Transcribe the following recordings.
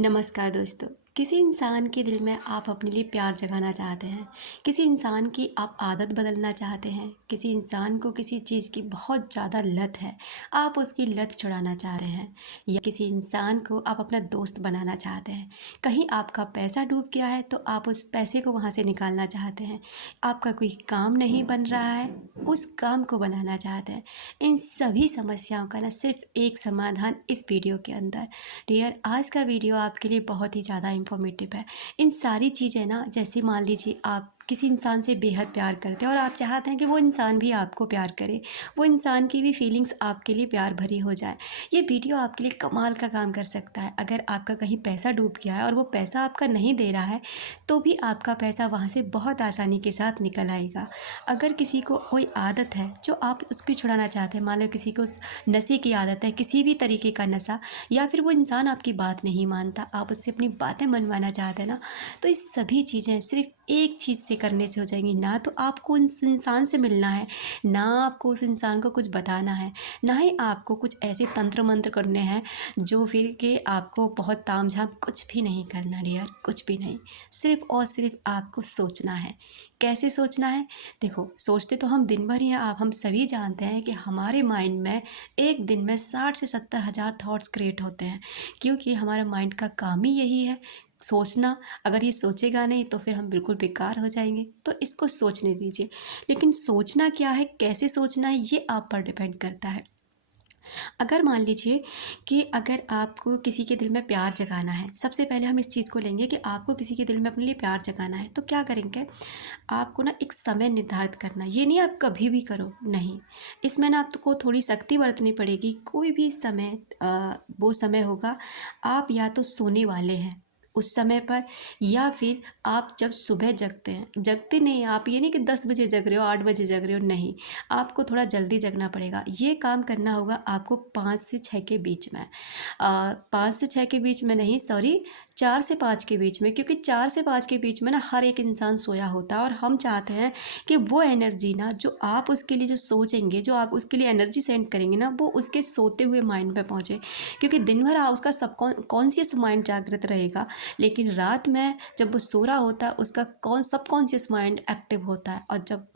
नमस्कार दोस्तों। किसी इंसान के दिल में आप अपने लिए प्यार जगाना चाहते हैं, किसी इंसान की आप आदत बदलना चाहते हैं, किसी इंसान को किसी चीज़ की बहुत ज़्यादा लत है, आप उसकी लत छुड़ाना चाहते हैं या किसी इंसान को आप अपना दोस्त बनाना चाहते हैं। कहीं आपका पैसा डूब गया है तो आप उस पैसे को वहाँ से निकालना चाहते हैं। आपका कोई काम नहीं बन रहा है, उस काम को बनाना चाहते हैं। इन सभी समस्याओं का ना सिर्फ़ एक समाधान इस वीडियो के अंदर। डियर, आज का वीडियो आपके लिए बहुत ही ज़्यादा इन्फॉर्मेटिव है। इन सारी चीज़ें ना, जैसे मान लीजिए आप किसी इंसान से बेहद प्यार करते हैं और आप चाहते हैं कि वो इंसान भी आपको प्यार करे, वो इंसान की भी फीलिंग्स आपके लिए प्यार भरी हो जाए। ये वीडियो आपके लिए कमाल का काम कर सकता है। अगर आपका कहीं पैसा डूब गया है और वो पैसा आपका नहीं दे रहा है, तो भी आपका पैसा वहाँ से बहुत आसानी के साथ निकल आएगा। अगर किसी को कोई आदत है जो आप उसकी छुड़ाना चाहते हैं, मान लो किसी को नशे की आदत है, किसी भी तरीके का नशा, या फिर वो इंसान आपकी बात नहीं मानता, आप उससे अपनी बातें मनवाना चाहते हैं ना, तो ये सभी चीज़ें सिर्फ़ एक चीज़ से करने से हो जाएंगी। ना तो आपको उस इंसान से मिलना है, ना आपको उस इंसान को कुछ बताना है, ना ही आपको कुछ ऐसे तंत्र मंत्र करने हैं जो फिर के आपको बहुत तामझाम, कुछ भी नहीं करना डियर, कुछ भी नहीं। सिर्फ़ और सिर्फ़ आपको सोचना है। कैसे सोचना है? देखो, सोचते तो हम दिन भर ही हैं। आप हम सभी जानते हैं कि हमारे माइंड में एक दिन में 60 से 70 हज़ार थॉट्स क्रिएट होते हैं, क्योंकि हमारा माइंड का काम ही यही है, सोचना। अगर ये सोचेगा नहीं तो फिर हम बिल्कुल बेकार हो जाएंगे, तो इसको सोचने दीजिए। लेकिन सोचना क्या है, कैसे सोचना है, ये आप पर डिपेंड करता है। अगर मान लीजिए कि अगर आपको किसी के दिल में प्यार जगाना है, सबसे पहले हम इस चीज़ को लेंगे कि आपको किसी के दिल में अपने लिए प्यार जगाना है, तो क्या करेंगे? आपको ना एक समय निर्धारित करना है। ये नहीं आप कभी भी करो, नहीं। इसमें ना आपको थोड़ी सख्ती बरतनी पड़ेगी। कोई भी समय वो समय होगा, आप या तो सोने वाले हैं उस समय पर, या फिर आप जब सुबह जगते हैं, जगते नहीं आप, ये नहीं कि 10 बजे जग रहे हो, 8 बजे जग रहे हो, नहीं। आपको थोड़ा जल्दी जगना पड़ेगा। ये काम करना होगा आपको 5 से 6 के बीच में। 5 से 6 के बीच में नहीं, सॉरी, 4 से 5 के बीच में, क्योंकि 4 से 5 के बीच में ना हर एक इंसान सोया होता है और हम चाहते हैं कि वो एनर्जी ना, जो आप उसके लिए जो सोचेंगे, जो आप उसके लिए एनर्जी सेंड करेंगे ना, वो उसके सोते हुए माइंड में पहुँचे। क्योंकि दिन भर उसका सब कॉन्शियस माइंड जागृत रहेगा, लेकिन रात में जब वो सो रहा होता है उसका सबकॉन्शियस माइंड एक्टिव होता है। और जब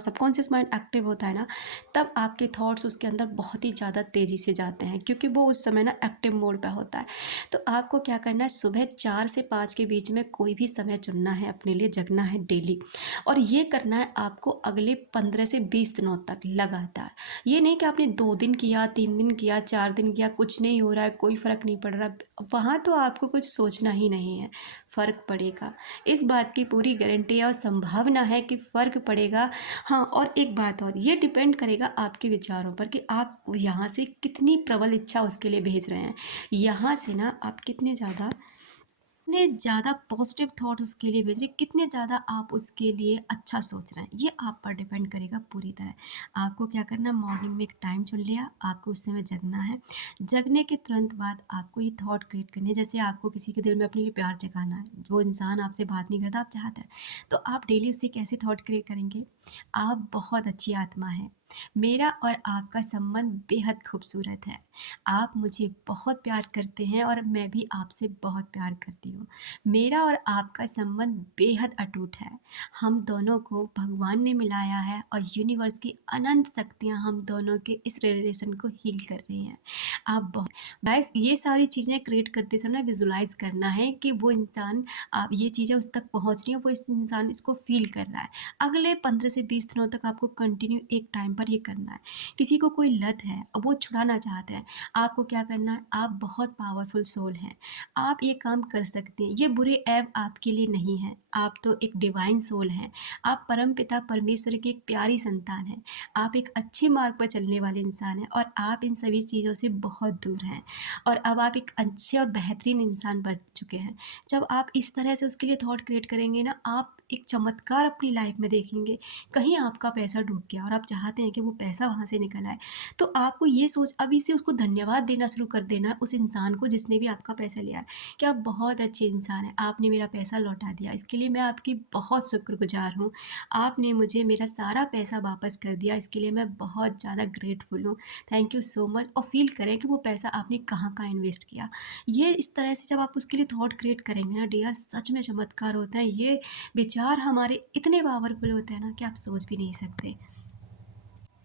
सबकॉन्शियस माइंड एक्टिव होता है ना, तब आपके थॉट्स उसके अंदर बहुत ही ज़्यादा तेज़ी से जाते हैं, क्योंकि वो उस समय ना एक्टिव मोड पे होता है। तो आपको क्या करना है, सुबह 4 से 5 के बीच में कोई भी समय चुनना है, अपने लिए जगना है डेली। और ये करना है आपको अगले 15 से 20 दिनों तक लगातार। ये नहीं कि आपने 2 दिन किया, 3 दिन किया, 4 दिन किया, कुछ नहीं हो रहा है, कोई फ़र्क नहीं पड़ रहा, वहाँ तो आपको कुछ सोचना ही नहीं है। फ़र्क पड़ेगा, इस बात की पूरी गारंटी और संभावना है कि फ़र्क पड़ेगा। हाँ, और एक बात और, ये डिपेंड करेगा आपके विचारों पर कि आप यहाँ से कितनी प्रबल इच्छा उसके लिए भेज रहे हैं। यहाँ से ना आप कितने ज़्यादा पॉजिटिव थॉट उसके लिए भेज रहे हैं, कितने ज़्यादा आप उसके लिए अच्छा सोच रहे हैं, ये आप पर डिपेंड करेगा पूरी तरह। आपको क्या करना, मॉर्निंग में एक टाइम चुन लिया, आपको उस समय जगना है। जगने के तुरंत बाद आपको ये थॉट क्रिएट करनी है, जैसे आपको किसी के दिल में अपने लिए प्यार जगाना है, वो इंसान आपसे बात नहीं करता, आप चाहते हैं, तो आप डेली उससे कैसे थॉट क्रिएट करेंगे? आप बहुत अच्छी आत्मा हैं, मेरा और आपका संबंध बेहद खूबसूरत है, आप मुझे बहुत प्यार करते हैं और मैं भी आपसे बहुत प्यार करती हूँ। मेरा और आपका संबंध बेहद अटूट है। हम दोनों को भगवान ने मिलाया है और यूनिवर्स की अनंत शक्तियाँ हम दोनों के इस रिलेशन को हील कर रही हैं। आप बहुत गाइस, ये सारी चीज़ें क्रिएट करते समय विजुलाइज करना है कि वो इंसान, आप ये चीज़ें उस तक पहुँच रही हैं, वो इस इंसान इसको फील कर रहा है। अगले 15 से 20 दिनों तक आपको कंटिन्यू एक टाइम पर ये करना है। किसी को कोई लत है और वो छुड़ाना चाहते हैं, आपको क्या करना है, आप बहुत पावरफुल सोल हैं, आप ये काम कर सकते हैं। ये बुरे ऐप आपके लिए नहीं है, आप तो एक डिवाइन सोल हैं, आप परमपिता परमेश्वर की एक प्यारी संतान हैं, आप एक अच्छे मार्ग पर चलने वाले इंसान हैं और आप इन सभी चीज़ों से बहुत दूर हैं और अब आप एक अच्छे और बेहतरीन इंसान बन चुके हैं। जब आप इस तरह से उसके लिए थॉट क्रिएट करेंगे ना, आप एक चमत्कार अपनी लाइफ में देखेंगे। कहीं आपका पैसा डूब गया और आप चाहते हैं हैं कि वो पैसा वहाँ से निकल आए। तो आपको ये सोच अभी से उसको धन्यवाद देना शुरू कर देना उस इंसान को जिसने भी आपका पैसा लिया है, कि आप बहुत अच्छे इंसान हैं, आपने मेरा पैसा लौटा दिया, इसके लिए मैं आपकी बहुत शुक्रगुज़ार हूँ। आपने मुझे मेरा सारा पैसा वापस कर दिया, इसके लिए मैं बहुत ज़्यादा ग्रेटफुल हूँ। Thank you so much. और फ़ील करें कि वो पैसा आपने कहाँ-कहाँ इन्वेस्ट किया। ये इस तरह से जब आप उसके लिए थॉट क्रिएट करेंगे ना डियर, सच में चमत्कार होता है। ये विचार हमारे इतने पावरफुल होते हैं ना कि आप सोच भी नहीं सकते।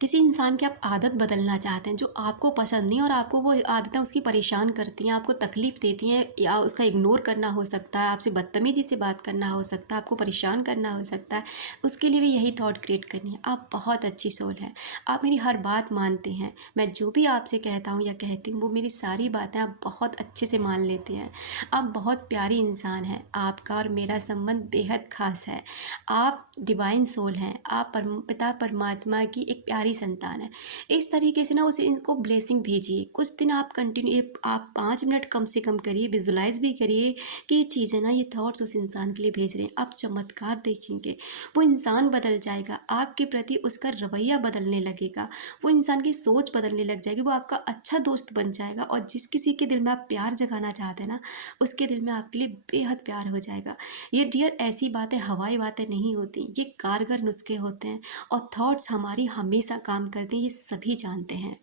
किसी इंसान की आप आदत बदलना चाहते हैं जो आपको पसंद नहीं और आपको वो आदतें उसकी परेशान करती हैं, आपको तकलीफ़ देती हैं, या उसका इग्नोर करना हो सकता है, आपसे बदतमीज़ी से बात करना हो सकता है, आपको परेशान करना हो सकता है, उसके लिए भी यही थॉट क्रिएट करनी है। आप बहुत अच्छी सोल हैं, आप मेरी हर बात मानते हैं, मैं जो भी आपसे कहता हूँ या कहती हूँ वो मेरी सारी बातें आप बहुत अच्छे से मान लेते हैं। आप बहुत प्यारी इंसान हैं, आपका और मेरा संबंध बेहद ख़ास है। आप डिवाइन सोल हैं, आप पिता परमात्मा की एक प्यारी संतान हैं। इस तरीके से ना उसे इनको ब्लेसिंग भेजिए। कुछ दिन आप कंटिन्यू आप 5 मिनट कम से कम करिए, विजुलाइज़ भी करिए कि ये चीज़ें ना, ये थॉट्स उस इंसान के लिए भेज रहे हैं। आप चमत्कार देखेंगे, वो इंसान बदल जाएगा, आपके प्रति उसका रवैया बदलने लगेगा, वो इंसान की सोच बदलने लग जाएगी, वो आपका अच्छा दोस्त बन जाएगा और जिस किसी के दिल में आप प्यार जगाना चाहते हैं ना, उसके दिल में आपके लिए बेहद प्यार हो जाएगा। ये डियर ऐसी बातें हवाई बातें नहीं होती, ये कारगर नुस्खे होते हैं और थॉट्स हमारी हमेशा काम करते हैं, ये सभी जानते हैं।